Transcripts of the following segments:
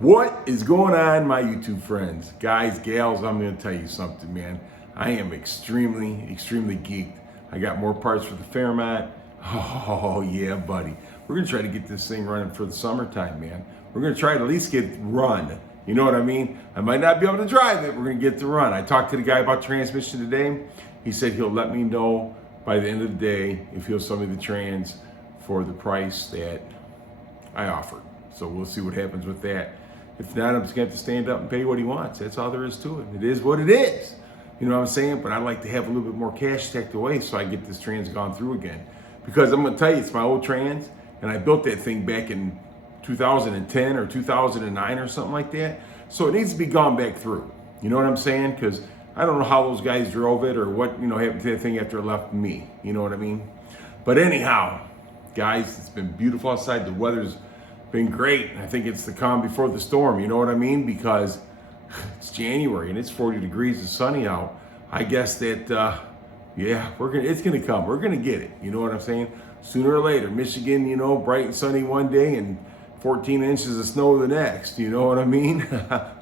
What is going on, my YouTube friends? Guys, gals, I'm going to tell you something, man. I am extremely geeked. I got more parts for the Fairmont. Oh, yeah, buddy. We're going to try to get this thing running for the summertime, man. We're going to try to at least get run. You know what I mean? I might not be able to drive it. We're going to get the run. I talked to the guy about transmission today. He said he'll let me know by the end of the day if he'll sell me the trans for the price that I offered. So we'll see what happens with that. If not, I'm just going to have to stand up and pay what he wants. That's all there is to it. It is what it is. You know what I'm saying? But I'd like to have a little bit more cash tucked away so I get this trans gone through again. Because I'm going to tell you, it's my old trans, and I built that thing back in 2010 or 2009 or something like that. So it needs to be gone back through. You know what I'm saying? Because I don't know how those guys drove it or what, happened to that thing after it left me. You know what I mean? But anyhow, guys, it's been beautiful outside. The weather's been great. I think it's the calm before the storm, you know what I mean? Because it's January and it's 40 degrees and sunny out. I guess that, it's gonna come. We're gonna get it, you know what I'm saying? Sooner or later, Michigan, bright and sunny one day and 14 inches of snow the next, you know what I mean?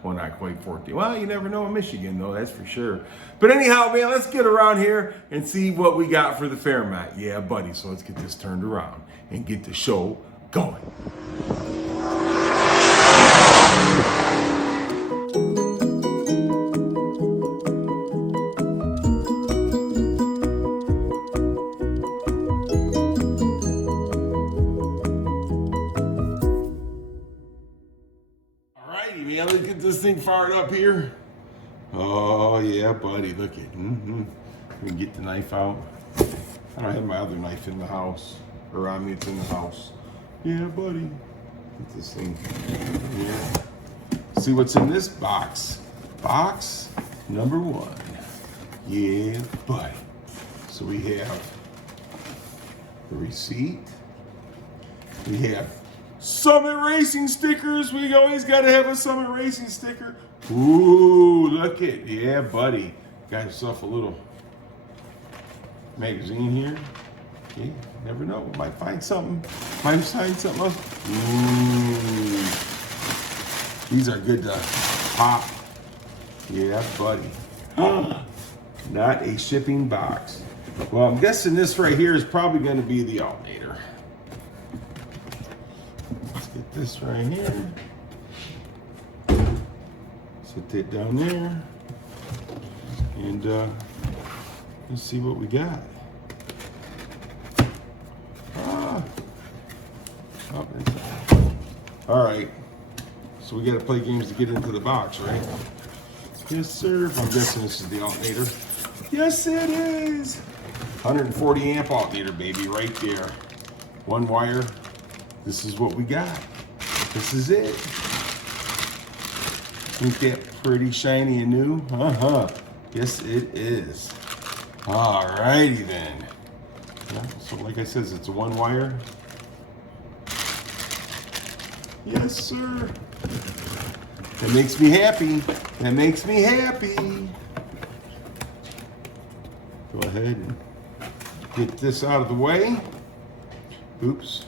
Well, not quite 14. Well, you never know in Michigan though, that's for sure. But anyhow, man, let's get around here and see what we got for the Fairmont. Yeah, buddy, so let's get this turned around and get the show going. Alrighty, man, let's get this thing fired up here. Oh yeah, buddy, look at it. Let me get the knife out. I don't have my other knife in the house, or on me, it's in the house. Yeah, buddy. Get this thing. Yeah. See what's in this box. Box number 1. Yeah, buddy. So we have the receipt. We have Summit Racing stickers. We always got to have a Summit Racing sticker. Ooh, look it. Yeah, buddy. Got yourself a little magazine here. Okay, never know. Might find something. Might find something else. Ooh. These are good to pop. Yeah, buddy. Not a shipping box. Well, I'm guessing this right here is probably going to be the alternator. Let's get this right here. Set that down there. And let's see what we got. All right, so we got to play games to get into the box, right? Yes, sir. I'm guessing this is the alternator. Yes, it is. 140 amp alternator, baby, right there. One wire. This is what we got. This is it. Ain't that pretty shiny and new? Yes, it is. All righty then. Yeah, so like I said, it's a one wire. Yes, sir. That makes me happy. That makes me happy. Go ahead and get this out of the way. Oops.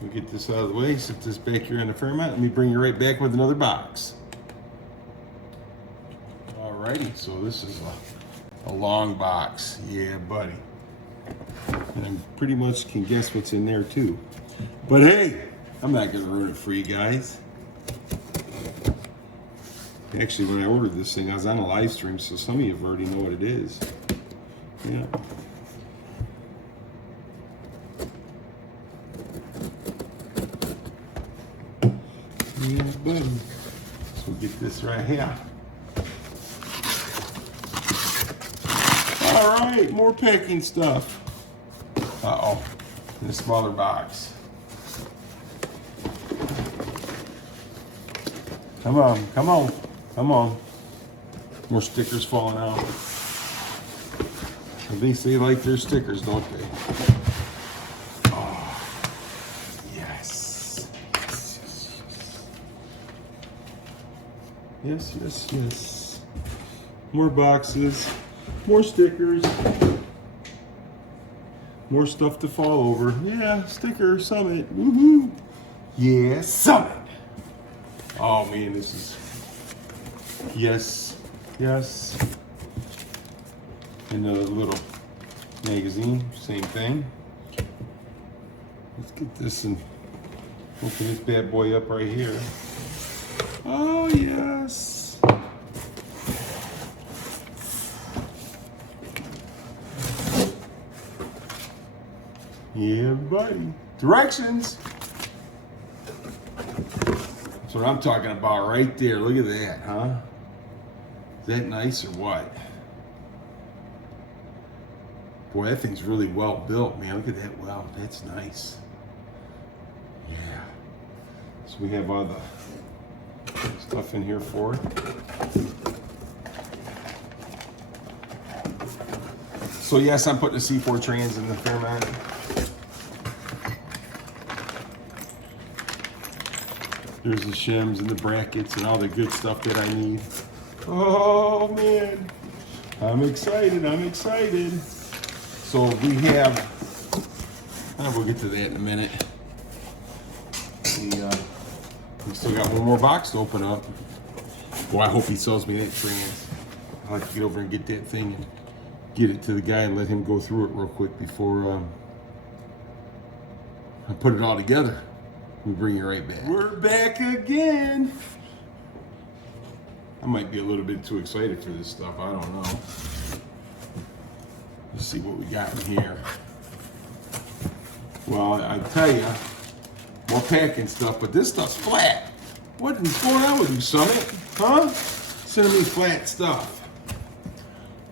We get this out of the way. Set this back here on the Fairmont. Let me bring you right back with another box. Alrighty, so this is a long box. Yeah, buddy. And I pretty much can guess what's in there too. But hey, I'm not gonna ruin it for you guys. Actually, when I ordered this thing, I was on a live stream, so some of you already know what it is. Yeah. Yeah, buddy. So we'll get this right here. All right, more packing stuff. Uh-oh, in a smaller box. Come on, come on, come on. More stickers falling out. At least they like their stickers, don't they? Oh, yes. Yes, yes, yes. More boxes, more stickers, more stuff to fall over. Yeah, sticker, Summit, woohoo. Yeah, Summit. Oh man, this is, yes, yes. Another little magazine, same thing. Let's get this and open this bad boy up right here. Oh yes. Yeah, buddy. Directions. That's what I'm talking about right there. Look at that, huh? Is that nice or what? Boy, that thing's really well built, man. Look at that. Wow, that's nice. Yeah. So we have all the stuff in here for it. So yes, I'm putting the C4 trans in the Fairmont. There's the shims and the brackets and all the good stuff that I need. Oh man, I'm excited, I'm excited. So we have, we'll get to that in a minute. We still got one more box to open up. Boy, I hope he sells me that trans. I'll have to get over and get that thing and get it to the guy and let him go through it real quick before I put it all together. We bring you right back. We're back again. I might be a little bit too excited for this stuff. I don't know. Let's see what we got in here. Well, I tell you, more packing stuff, but this stuff's flat. What is going on with you, Summit? Huh? Sending me flat stuff.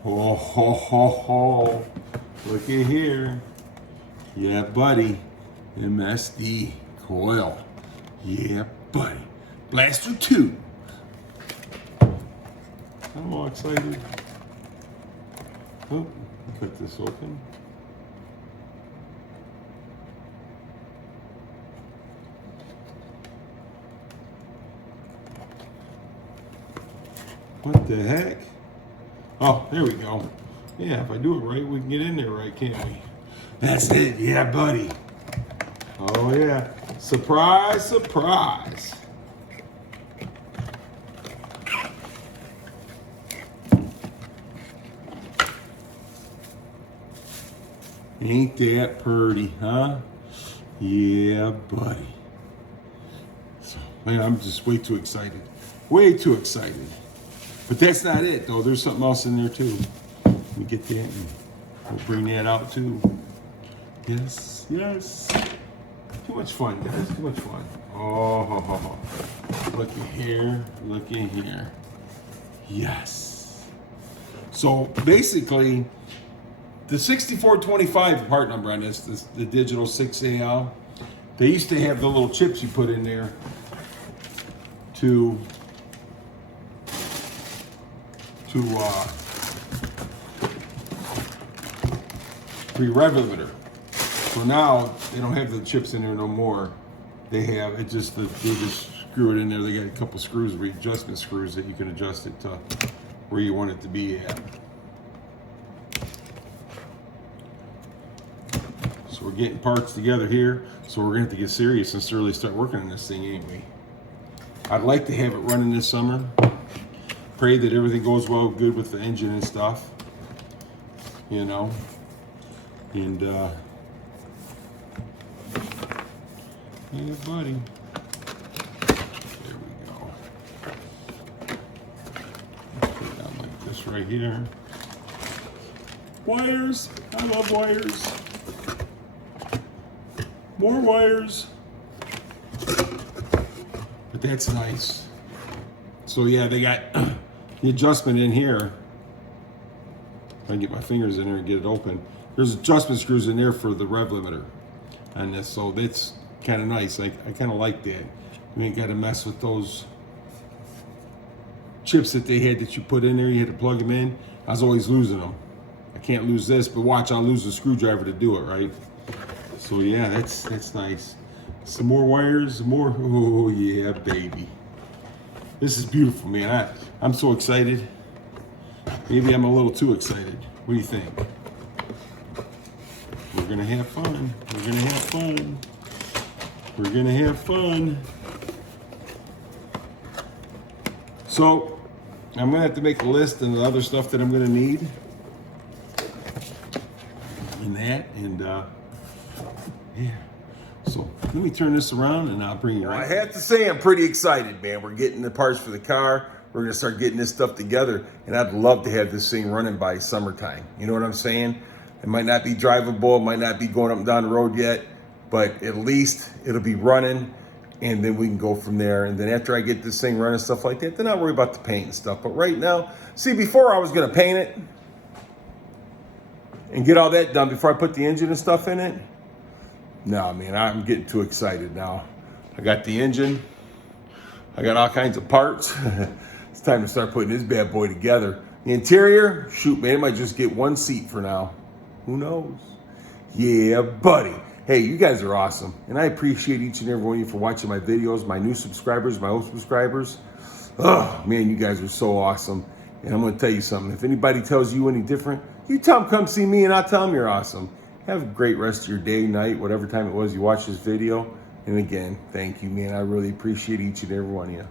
Oh, ho, ho, ho. Look at here. Yeah, buddy. MSD coil. Yeah, buddy. Blaster 2. I'm all excited. Oh, cut this open. What the heck? Oh, there we go. Yeah, if I do it right, we can get in there right, can't we? That's it. Yeah, buddy. Oh, yeah. Surprise, surprise. Ain't that pretty, huh? Yeah, buddy. So, man, I'm just way too excited. Way too excited. But that's not it, though. There's something else in there, too. Let me get that and we'll bring that out, too. Yes, yes. Too much fun, guys. Too much fun. Oh, ho, ho, ho. Looky here. Looky here. Yes. So, basically, the 6425 part number on this, the digital 6AL, they used to have the little chips you put in there to for your rev limiter. So now they don't have the chips in there no more. They have it just they just screw it in there. They got a couple screws, readjustment screws that you can adjust it to where you want it to be at. So we're getting parts together here. So we're gonna have to get serious and really start working on this thing, ain't we? I'd like to have it running this summer. Pray that everything goes well, good with the engine and stuff, you know. And yeah, buddy. There we go. Put it down like this right here. Wires. I love wires. More wires. But that's nice. So yeah, they got the adjustment in here. If I can get my fingers in there and get it open. There's adjustment screws in there for the rev limiter on this, so that's kind of nice. I kind of like that. You ain't got to mess with those chips that they had that you put in there. You had to plug them in. I was always losing them. I can't lose this, but watch, I'll lose the screwdriver to do it, right? So yeah, that's nice. Some more wires, more. Oh yeah, baby. This is beautiful, man. I'm so excited. Maybe I'm a little too excited. What do you think? We're gonna have fun. We're gonna have fun. We're gonna have fun. So I'm gonna have to make a list and the other stuff that I'm gonna need. And that, and yeah. So let me turn this around and I'll bring you right. I have to say I'm pretty excited, man. We're getting the parts for the car. We're gonna start getting this stuff together, and I'd love to have this thing running by summertime. You know what I'm saying? It might not be drivable, it might not be going up and down the road yet, but at least it'll be running, and then we can go from there. And then after I get this thing running, stuff like that, then I'll worry about the paint and stuff. But right now, see, before I was gonna paint it and get all that done before I put the engine and stuff in it. No, man, I'm getting too excited now. I got the engine, I got all kinds of parts. It's time to start putting this bad boy together. The interior, shoot, man, it might just get one seat for now. Who knows? Yeah, buddy. Hey, you guys are awesome. And I appreciate each and every one of you for watching my videos, my new subscribers, my old subscribers. Oh, man, you guys are so awesome. And I'm going to tell you something. If anybody tells you any different, you tell them come see me and I'll tell them you're awesome. Have a great rest of your day, night, whatever time it was you watch this video. And again, thank you, man. I really appreciate each and every one of you.